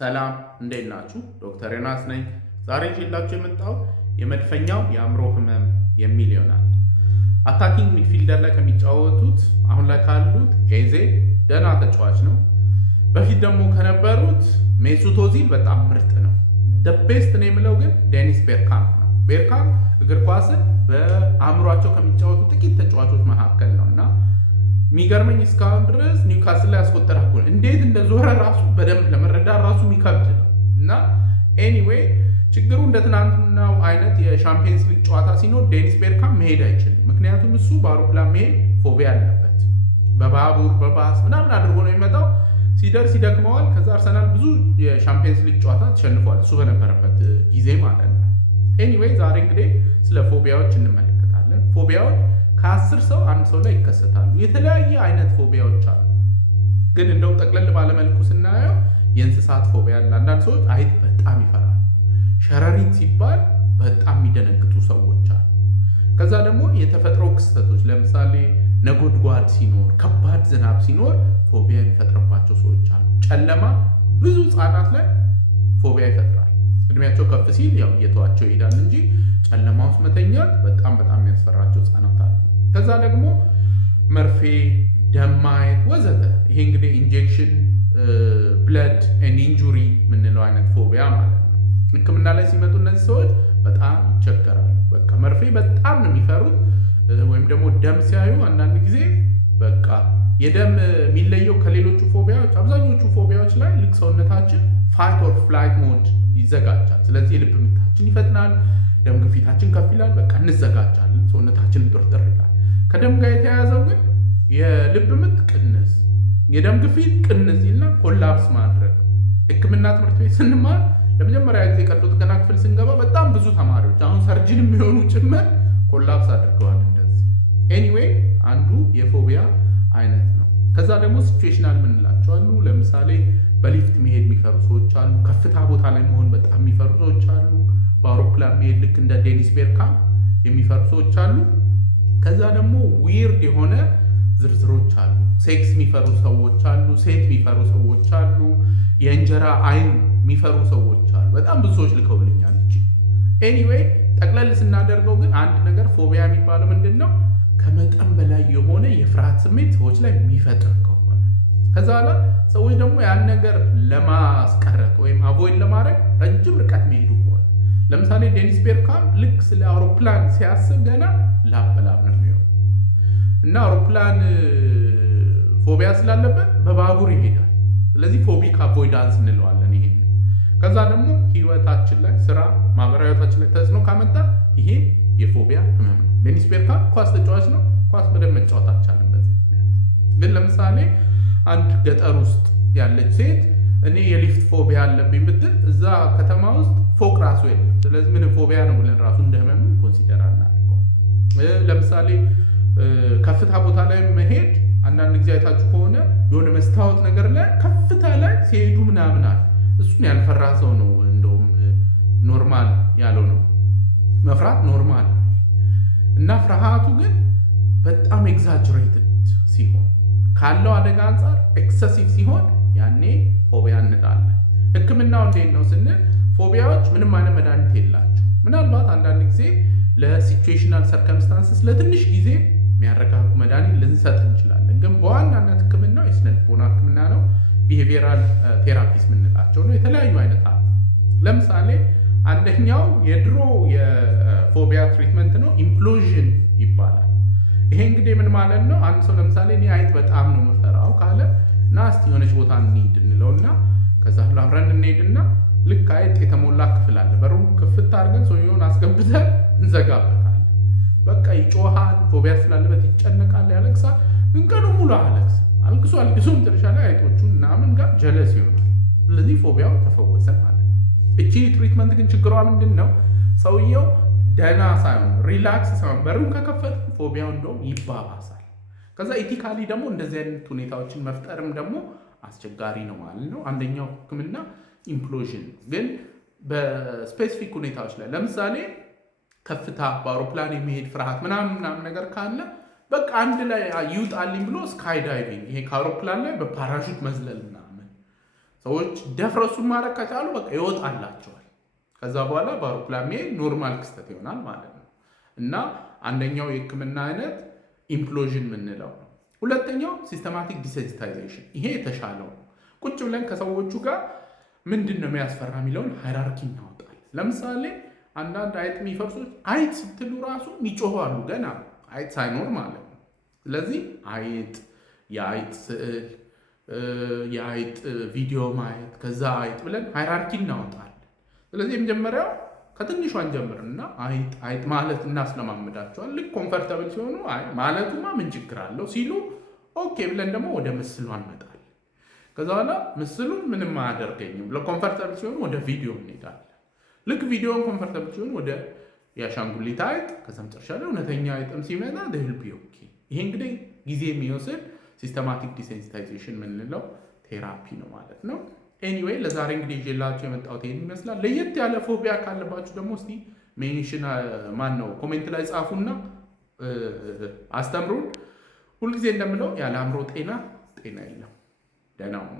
ሰላም እንዴት ናችሁ? ዶክተር ዮናስ ነኝ። ዛሬ ይዤላችሁ የመጣሁት የመድፈኛው የአእምሮ ህመም የሚል ይሆናል። አታኪንግ ሚድፊልደር ላይ ከሚጫወቱት አሁን ላይ ካሉት ኤዜ ደህና ተጫዋች ነው። በፊት ደግሞ ከነበሩት ሜሱት ኦዚል በጣም ምርጥ ነው። ቤስት ነው የምለው ግን ዴኒስ ቤርካምፕ ነው። ቤርካምፕ እግር ኳስን በአእምሯቸው ከሚጫወቱ ጥቂት ተጫዋቾች መካከል ነው እና የሚገርመኝ እስካሁን ድረስ ኒውካስል ላይ ያስቆጠረ ጎል እንዴት እንደዞረ ራሱ በደንብ ለመረዳት ራሱ የሚከብድ ነው እና ኤኒዌይ ችግሩ እንደ ትናንትናው አይነት የሻምፒየንስ ሊግ ጨዋታ ሲኖር ዴኒስ ቤርካምፕ መሄድ አይችልም። ምክንያቱም እሱ በአውሮፕላን መሄድ ፎቢያ አለበት። በባቡር በባስ ምናምን አድርጎ ነው የሚመጣው። ሲደርስ ይደክመዋል። ከዛ አርሰናል ብዙ የሻምፒየንስ ሊግ ጨዋታ ተሸንፏል፣ እሱ በነበረበት ጊዜ ማለት ነው። ኤኒዌይ ዛሬ እንግዲህ ስለ ፎቢያዎች እንመለከታለን። ፎቢያዎች ከ10 ሰው አንድ ሰው ላይ ይከሰታሉ። የተለያየ አይነት ፎቢያዎች አሉ። ግን እንደው ጠቅለል ባለመልኩ ስናየው የእንስሳት ፎቢያ አለ። አንዳንድ ሰዎች አይጥ በጣም ይፈራሉ። ሸረሪት ሲባል በጣም የሚደነግጡ ሰዎች አሉ። ከዛ ደግሞ የተፈጥሮ ክስተቶች ለምሳሌ ነጎድጓድ ሲኖር፣ ከባድ ዝናብ ሲኖር ፎቢያ የሚፈጥርባቸው ሰዎች አሉ። ጨለማ ብዙ ህጻናት ላይ ፎቢያ ይፈጥራል። እድሜያቸው ከፍ ሲል ያው እየተዋቸው ይሄዳል እንጂ ጨለማ ውስጥ መተኛት በጣም የሚያስፈራቸው ህጻናት አሉ። ከዛ ደግሞ መርፌ፣ ደም ማየት ወዘተ። ይሄ እንግዲህ ኢንጀክሽን ብለድ ኤንድ ኢንጁሪ የምንለው አይነት ፎቢያ ማለት ነው። ሕክምና ላይ ሲመጡ እነዚህ ሰዎች በጣም ይቸገራሉ። በቃ መርፌ በጣም ነው የሚፈሩት። ወይም ደግሞ ደም ሲያዩ አንዳንድ ጊዜ በቃ የደም የሚለየው ከሌሎቹ ፎቢያዎች አብዛኞቹ ፎቢያዎች ላይ ልክ ሰውነታችን ፋይት ኦር ፍላይት ሞድ ይዘጋጃል። ስለዚህ የልብ ምታችን ይፈጥናል፣ ደም ግፊታችን ከፍ ይላል። በቃ እንዘጋጃለን፣ ሰውነታችን ጥርጥር ይላል። ከደም ጋር የተያያዘው ግን የልብ ምት ቅንስ፣ የደም ግፊት ቅንስ ይልና ኮላፕስ ማድረግ። ሕክምና ትምህርት ቤት ስንማር ለመጀመሪያ ጊዜ ቀዶ ጥገና ክፍል ስንገባ በጣም ብዙ ተማሪዎች አሁን ሰርጅን የሚሆኑ ጭምር ኮላፕስ አድርገዋል እንደዚህ። ኤኒዌይ አንዱ የፎቢያ አይነት ነው። ከዛ ደግሞ ሲቹዌሽናል የምንላቸው አሉ። ለምሳሌ በሊፍት መሄድ የሚፈሩ ሰዎች አሉ። ከፍታ ቦታ ላይ መሆን በጣም የሚፈሩ ሰዎች አሉ። በአውሮፕላን መሄድ ልክ እንደ ዴኒስ ቤርካምፕ የሚፈሩ ሰዎች አሉ። ከዛ ደግሞ ዊርድ የሆነ ዝርዝሮች አሉ። ሴክስ የሚፈሩ ሰዎች አሉ። ሴት የሚፈሩ ሰዎች አሉ። የእንጀራ አይን የሚፈሩ ሰዎች አሉ። በጣም ብዙ ሰዎች ልከውልኛል። ኤኒዌይ ጠቅለል ስናደርገው ግን አንድ ነገር ፎቢያ የሚባለው ምንድን ነው? ከመጠን በላይ የሆነ የፍርሃት ስሜት ሰዎች ላይ የሚፈጥር ከሆነ ከዛ በኋላ ሰዎች ደግሞ ያን ነገር ለማስቀረት ወይም አቮይድ ለማድረግ ረጅም ርቀት የሚሄዱ ከሆነ ለምሳሌ ዴኒስ ቤርካምፕ ልክ ስለ አውሮፕላን ሲያስብ ገና ላብ በላብ ነው የሚሆነው እና አውሮፕላን ፎቢያ ስላለበት በባቡር ይሄዳል። ስለዚህ ፎቢክ አቮይዳንስ እንለዋለን ይሄን። ከዛ ደግሞ ህይወታችን ላይ ስራ፣ ማህበራዊ ህይወታችን ላይ ተጽዕኖ ካመጣ ይሄ የፎቢያ ህመም ነው። ዴኒስ ቤርካምፕ ኳስ ተጫዋች ነው። ኳስ በደንብ መጫወት አልቻለም በዚህ ምክንያት። ግን ለምሳሌ አንድ ገጠር ውስጥ ያለች ሴት እኔ የሊፍት ፎቢያ አለብኝ ብትል እዛ ከተማ ውስጥ ፎቅ ራሱ የለም። ስለዚህ ምንም ፎቢያ ነው ብለን ራሱ እንደ ህመም ኮንሲደር አናደርገው። ለምሳሌ ከፍታ ቦታ ላይ መሄድ አንዳንድ ጊዜ አይታችሁ ከሆነ የሆነ መስታወት ነገር ላይ ከፍታ ላይ ሲሄዱ ምናምን አለ። እሱን ያልፈራ ሰው ነው እንደውም ኖርማል ያለው ነው። መፍራት ኖርማል እና ፍርሃቱ ግን በጣም ኤግዛጅሬትድ ሲሆን ካለው አደጋ አንጻር ኤክሰሲቭ ሲሆን ያኔ ፎቢያ እንላለን። ህክምናው እንዴት ነው ስንል ፎቢያዎች ምንም አይነት መድኃኒት የላቸው። ምናልባት አንዳንድ ጊዜ ለሲቹዌሽናል ሰርከምስታንስስ ለትንሽ ጊዜ የሚያረጋጉ መድኃኒት ልንሰጥ እንችላለን። ግን በዋናነት ህክምናው የስነ ልቦና ህክምና ነው። ቢሄቪየራል ቴራፒስ የምንላቸው ነው። የተለያዩ አይነት አለ። ለምሳሌ አንደኛው የድሮ የፎቢያ ትሪትመንት ነው፣ ኢምፕሎዥን ይባላል። ይሄ እንግዲህ ምን ማለት ነው? አንድ ሰው ለምሳሌ እኔ አይጥ በጣም ነው የምፈራው ካለ እና እስቲ የሆነች ቦታ እንሂድ እንለውና ከዛ አብረን እንሄድና ልክ አይጥ የተሞላ ክፍል አለ። በሩን ክፍት አድርገን ሰውየውን አስገብተን እንዘጋበታለን። በቃ ይጮሃል፣ ፎቢያ ስላለበት ይጨነቃል፣ ያለቅሳል። ግን ቀኑ ሙሉ አለቅስም አልቅሶ መጨረሻ ላይ አይጦቹን ምናምን ጋር ጀለስ ይሆናል። ስለዚህ ፎቢያው ተፈወሰ ማለት ነው። እቺ ትሪትመንት ግን ችግሯ ምንድን ነው? ሰውየው ደህና ሳይሆን ሪላክስ ሳይሆን በሩን ከከፈት ፎቢያው እንደውም ይባባሳል። ከዛ ኢቲካሊ ደግሞ እንደዚህ አይነት ሁኔታዎችን መፍጠርም ደግሞ አስቸጋሪ ነው ማለት ነው። አንደኛው ህክምና ኢምፕሎዥን ግን በስፔሲፊክ ሁኔታዎች ላይ ለምሳሌ ከፍታ በአውሮፕላን የሚሄድ ፍርሃት ምናምን ነገር ካለ በቃ አንድ ላይ ይውጣልኝ ብሎ ስካይ ዳይቪንግ፣ ይሄ ከአውሮፕላን ላይ በፓራሹት መዝለል ምናምን ሰዎች ደፍረሱን ማድረግ ከቻሉ በቃ ይወጣላቸዋል። ከዛ በኋላ በአውሮፕላን መሄድ ኖርማል ክስተት ይሆናል ማለት ነው። እና አንደኛው የህክምና አይነት ኢምፕሎዥን የምንለው ነው። ሁለተኛው ሲስተማቲክ ዲሴንሲታይዜሽን፣ ይሄ የተሻለው ነው። ቁጭ ብለን ከሰዎቹ ጋር ምንድን ነው የሚያስፈራ የሚለውን ሃይራርኪ እናወጣል። ለምሳሌ አንዳንድ አይጥ የሚፈርሶች አይጥ ስትሉ ራሱ የሚጮሁ አሉ፣ ገና አይጥ ሳይኖር ማለት ነው። ስለዚህ አይጥ፣ የአይጥ ስዕል፣ የአይጥ ቪዲዮ ማየት፣ ከዛ አይጥ ብለን ሃይራርኪ እናወጣል። ስለዚህ የመጀመሪያው ከትንሿን ጀምርና አይጥ ማለት እናስለማምዳቸዋል። ልክ ኮምፈርተብል ሲሆኑ ማለቱማ ምን ችግር አለው ሲሉ ኦኬ ብለን ደግሞ ወደ ምስሉ እንመጣለን። ከዛ በኋላ ምስሉን ምንም አያደርገኝም ብለው ኮምፈርተብል ሲሆኑ ወደ ቪዲዮ እንሄዳለን። ልክ ቪዲዮን ኮምፈርተብል ሲሆኑ ወደ የአሻንጉሊት አይጥ፣ ከዛ መጨረሻ ላይ እውነተኛ አይጥም ሲመጣ ደህልቢ ኦኬ። ይሄ እንግዲህ ጊዜ የሚወስድ ሲስተማቲክ ዲሴንሲታይዜሽን የምንለው ቴራፒ ነው ማለት ነው። ኤኒዌይ ለዛሬ እንግዲህ ይዤላችሁ የመጣሁት ይሄን ይመስላል። ለየት ያለ ፎቢያ ካለባችሁ ደግሞ እስቲ ሜንሽን ኮሜንት ላይ ጻፉና አስተምሩን። ሁልጊዜ እንደምለው ያለ አእምሮ ጤና የለም። ደህና ሁኑ።